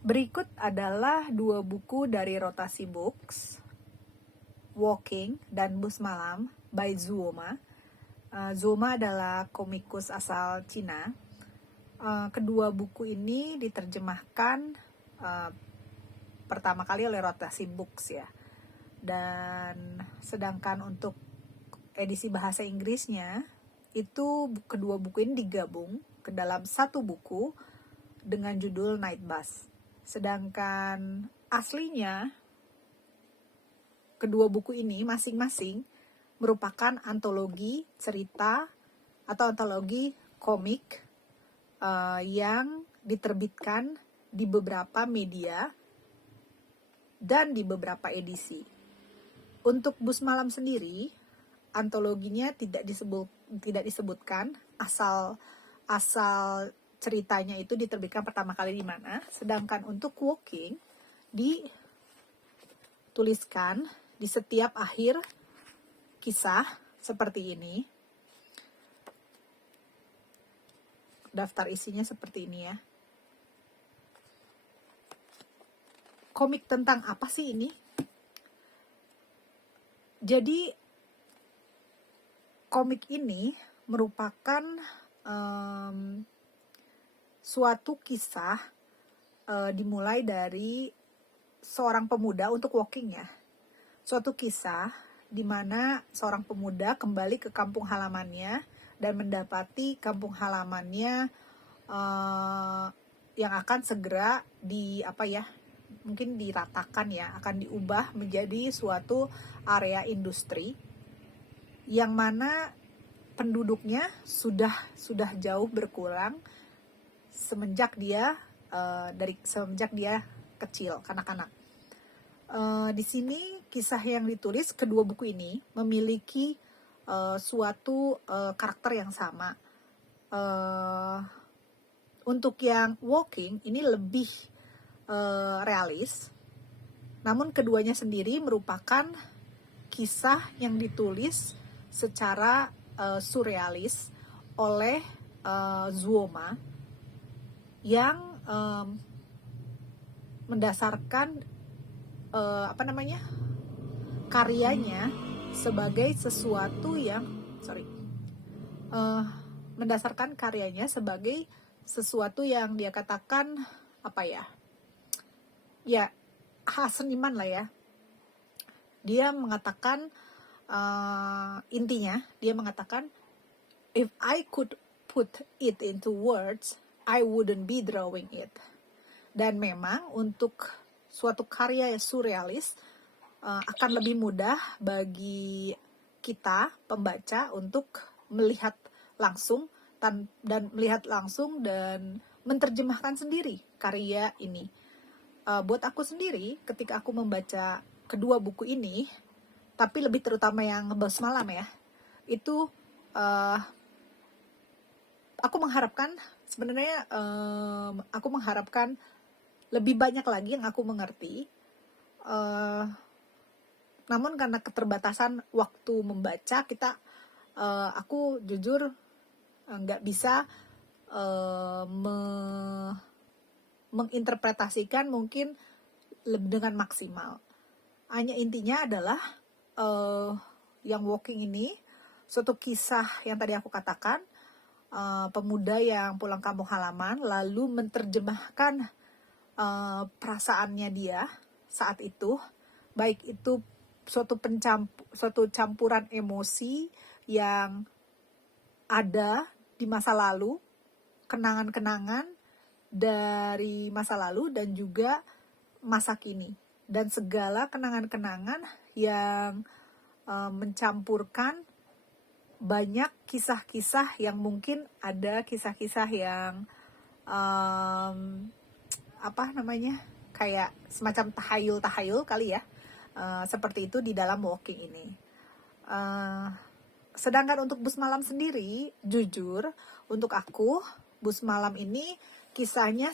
Berikut adalah 2 buku dari Rotasi Books, Walking dan Bus Malam by Zuoma. Zuoma adalah komikus asal Cina. Kedua buku ini diterjemahkan pertama kali oleh Rotasi Books ya. Dan sedangkan untuk edisi bahasa Inggrisnya, itu kedua buku ini digabung ke dalam satu buku dengan judul Night Bus. Sedangkan aslinya kedua buku ini masing-masing merupakan antologi cerita atau antologi komik yang diterbitkan di beberapa media dan di beberapa edisi. Untuk Bus Malam sendiri, antologinya tidak disebutkan asal ceritanya itu diterbitkan pertama kali di mana. Sedangkan untuk Walking dituliskan di setiap akhir kisah seperti ini. Daftar isinya seperti ini ya. Komik tentang apa sih ini? Jadi komik ini merupakan suatu kisah dimulai dari seorang pemuda untuk Walking ya. Suatu kisah di mana seorang pemuda kembali ke kampung halamannya dan mendapati kampung halamannya yang akan segera mungkin diratakan ya, akan diubah menjadi suatu area industri yang mana penduduknya sudah jauh berkurang semenjak dia kecil, kanak-kanak. Di sini kisah yang ditulis kedua buku ini memiliki suatu karakter yang sama. Untuk yang Walking ini lebih realis, namun keduanya sendiri merupakan kisah yang ditulis secara surrealis oleh Zuoma yang mendasarkan karyanya sebagai sesuatu yang mendasarkan karyanya sebagai sesuatu yang dia katakan seniman lah ya. Dia mengatakan intinya dia mengatakan, if I could put it into words, I wouldn't be drawing it. Dan memang untuk suatu karya yang surrealis akan lebih mudah bagi kita pembaca untuk melihat langsung dan menerjemahkan sendiri karya ini. Buat aku sendiri, ketika aku membaca kedua buku ini, tapi lebih terutama yang Bus Malam ya, itu aku mengharapkan lebih banyak lagi yang aku mengerti. Namun karena keterbatasan waktu membaca, aku jujur nggak bisa menginterpretasikan mungkin dengan maksimal. Hanya intinya adalah yang Walking ini suatu kisah yang tadi aku katakan, pemuda yang pulang kampung halaman lalu menerjemahkan perasaannya dia saat itu, baik itu suatu campuran emosi yang ada di masa lalu, kenangan-kenangan dari masa lalu dan juga masa kini, dan segala kenangan-kenangan yang mencampurkan banyak kisah-kisah yang mungkin ada kisah-kisah yang kayak semacam tahayul kali ya, seperti itu di dalam Walking ini. Sedangkan untuk Bus Malam sendiri, jujur untuk aku Bus Malam ini kisahnya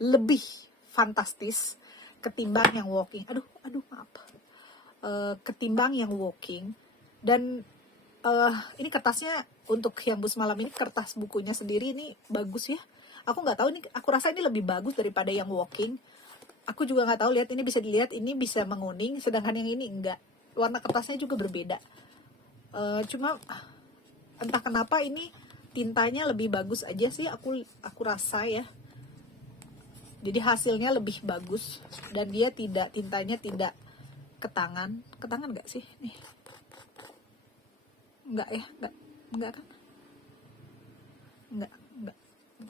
lebih fantastis ketimbang yang Walking. Ketimbang yang Walking. Dan ini kertasnya untuk yang Bus Malam ini, kertas bukunya sendiri ini bagus ya. Aku nggak tahu nih, aku rasa ini lebih bagus daripada yang walking. Aku juga nggak tahu, lihat ini bisa dilihat, ini bisa menguning, sedangkan yang ini enggak. Warna kertasnya juga berbeda. Cuma entah kenapa ini tintanya lebih bagus aja sih, aku rasa ya. Jadi hasilnya lebih bagus dan dia tintanya tidak ke tangan nggak sih nih? Nggak ya, nggak kan?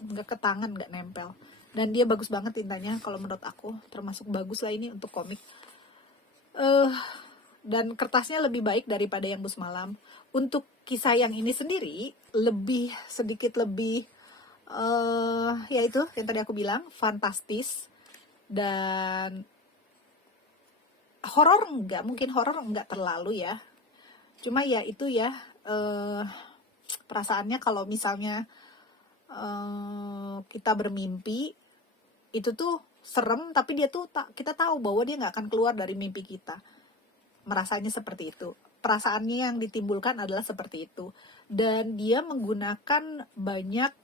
Nggak ke tangan, nggak nempel. Dan dia bagus banget tintanya kalau menurut aku, termasuk bagus lah ini untuk komik. Dan kertasnya lebih baik daripada yang Bus Malam. Untuk kisah yang ini sendiri sedikit lebih ya itu yang tadi aku bilang, fantastis dan mungkin horor enggak terlalu ya. Cuma ya itu ya, perasaannya kalau misalnya kita bermimpi itu tuh serem, tapi dia tuh kita tahu bahwa dia nggak akan keluar dari mimpi kita. Merasanya seperti itu. Perasaannya yang ditimbulkan adalah seperti itu. Dan dia menggunakan banyak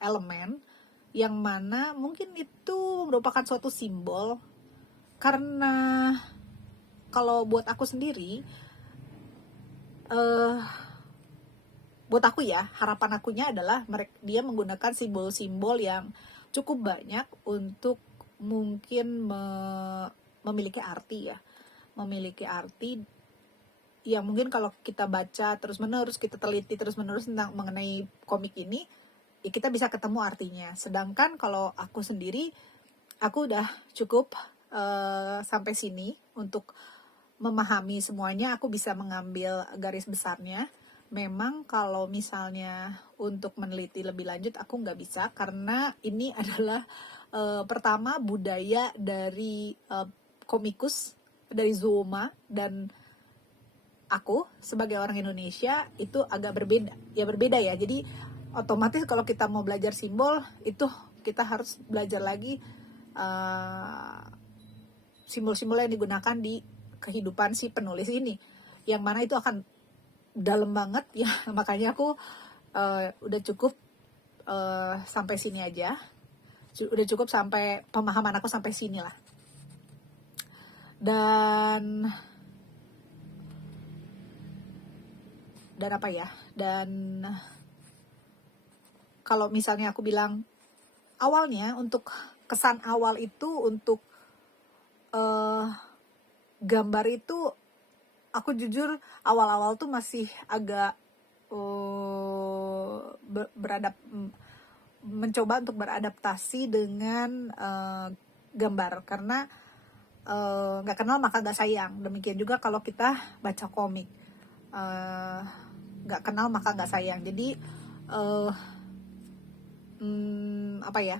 elemen yang mana mungkin itu merupakan suatu simbol. Karena kalau buat aku sendiri, buat aku ya, harapan akunya adalah dia menggunakan simbol-simbol yang cukup banyak untuk mungkin memiliki arti ya. Memiliki arti yang mungkin kalau kita baca terus-menerus, kita teliti terus-menerus tentang mengenai komik ini, ya kita bisa ketemu artinya. Sedangkan kalau aku sendiri, aku udah cukup sampai sini untuk memahami semuanya. Aku bisa mengambil garis besarnya. Memang kalau misalnya untuk meneliti lebih lanjut, aku nggak bisa, karena ini adalah pertama budaya dari komikus, dari Zoma, dan aku sebagai orang Indonesia itu agak berbeda. Ya berbeda ya, jadi otomatis kalau kita mau belajar simbol, itu kita harus belajar lagi simbol-simbol yang digunakan di kehidupan si penulis ini, yang mana itu akan dalam banget ya. Makanya aku udah cukup sampai sini aja, udah cukup sampai pemahaman aku sampai sini lah. Dan apa ya, dan kalau misalnya aku bilang awalnya, untuk kesan awal itu untuk gambar itu, aku jujur awal-awal tuh masih agak mencoba untuk beradaptasi dengan gambar, karena nggak kenal maka nggak sayang. Demikian juga kalau kita baca komik, nggak kenal maka nggak sayang. Jadi apa ya,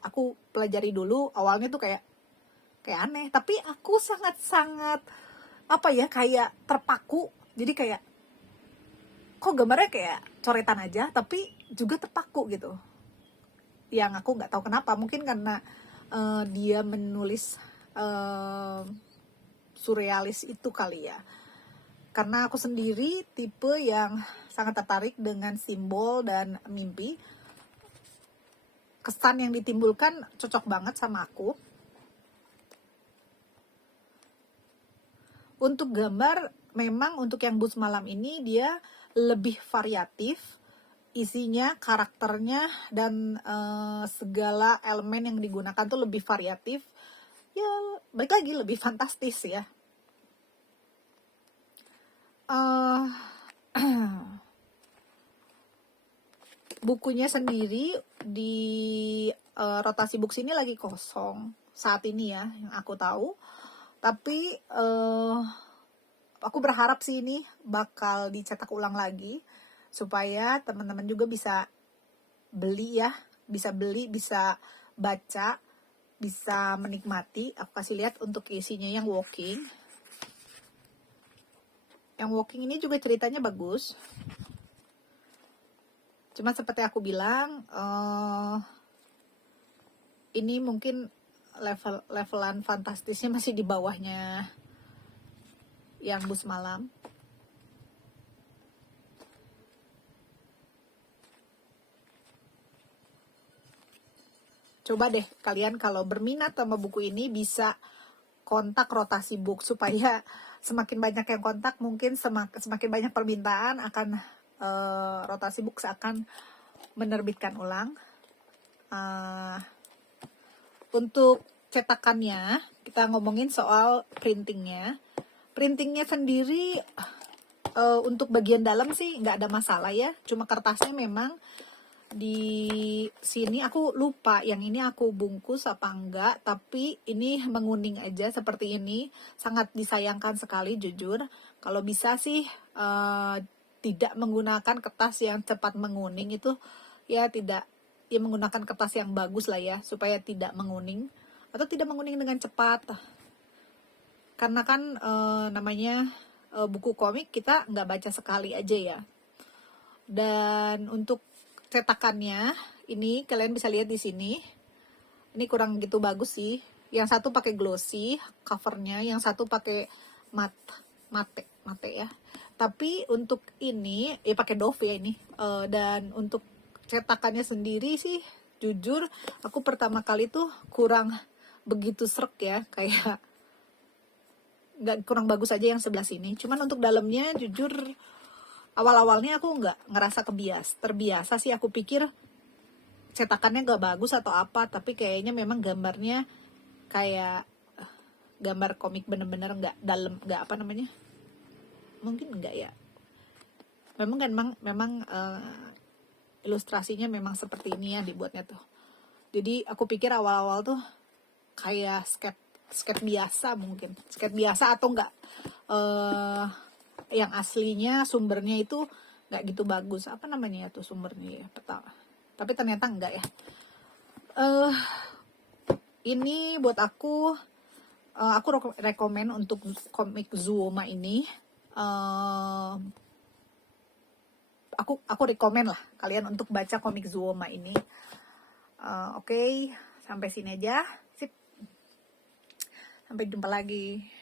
aku pelajari dulu. Awalnya tuh kayak aneh, tapi aku sangat apa ya, kayak terpaku. Jadi kayak kok gambarnya kayak coretan aja, tapi juga terpaku gitu. Yang aku nggak tahu kenapa, mungkin karena dia menulis surrealis itu kali ya. Karena aku sendiri tipe yang sangat tertarik dengan simbol dan mimpi. Kesan yang ditimbulkan cocok banget sama aku. Untuk gambar, memang untuk yang Bus Malam ini dia lebih variatif, isinya, karakternya, dan segala elemen yang digunakan tuh lebih variatif. Ya, balik lagi lebih fantastis ya. Bukunya sendiri di Rotasi Books ini lagi kosong saat ini ya, yang aku tahu. Tapi aku berharap sih ini bakal dicetak ulang lagi, supaya teman-teman juga bisa beli ya, bisa baca, bisa menikmati. Aku kasih lihat untuk isinya yang walking. Yang walking ini juga ceritanya bagus. Cuma seperti aku bilang, ini mungkin levelan fantastisnya masih di bawahnya yang Bus Malam. Coba deh kalian kalau berminat sama buku ini bisa kontak Rotasi Book, supaya semakin banyak yang kontak, mungkin semakin banyak permintaan, akan Rotasi Books akan menerbitkan ulang. Untuk cetakannya, kita ngomongin soal printingnya. Printingnya sendiri untuk bagian dalam sih nggak ada masalah ya, cuma kertasnya memang di sini aku lupa yang ini aku bungkus apa enggak, tapi ini menguning aja seperti ini. Sangat disayangkan sekali jujur. Kalau bisa sih tidak menggunakan kertas yang cepat menguning itu ya, tidak ya, menggunakan kertas yang bagus lah ya, supaya tidak menguning atau tidak menguning dengan cepat. Karena kan namanya buku komik kita nggak baca sekali aja ya. Dan untuk cetakannya ini kalian bisa lihat di sini. Ini kurang gitu bagus sih. Yang satu pakai glossy covernya, yang satu pakai mate ya. Tapi untuk ini ya pakai doff ya ini. Dan untuk cetakannya sendiri sih jujur aku pertama kali tuh kurang begitu srek ya, kayak nggak, kurang bagus aja yang sebelah sini. Cuman untuk dalamnya jujur awal-awalnya aku nggak ngerasa terbiasa sih. Aku pikir cetakannya nggak bagus atau apa, tapi kayaknya memang gambarnya kayak gambar komik bener-bener, nggak dalam, nggak apa namanya, mungkin nggak ya, memang ilustrasinya memang seperti ini ya dibuatnya tuh. Jadi aku pikir awal-awal tuh kayak skate biasa, mungkin skate biasa atau enggak yang aslinya sumbernya itu nggak gitu bagus, apa namanya ya tuh sumbernya ya, pertama, tapi ternyata enggak ya. Ini buat aku rekomen untuk komik Zuoma ini. Aku rekomen lah kalian untuk baca komik Zuoma ini. Oke, sampai sini aja. Sip. Sampai jumpa lagi.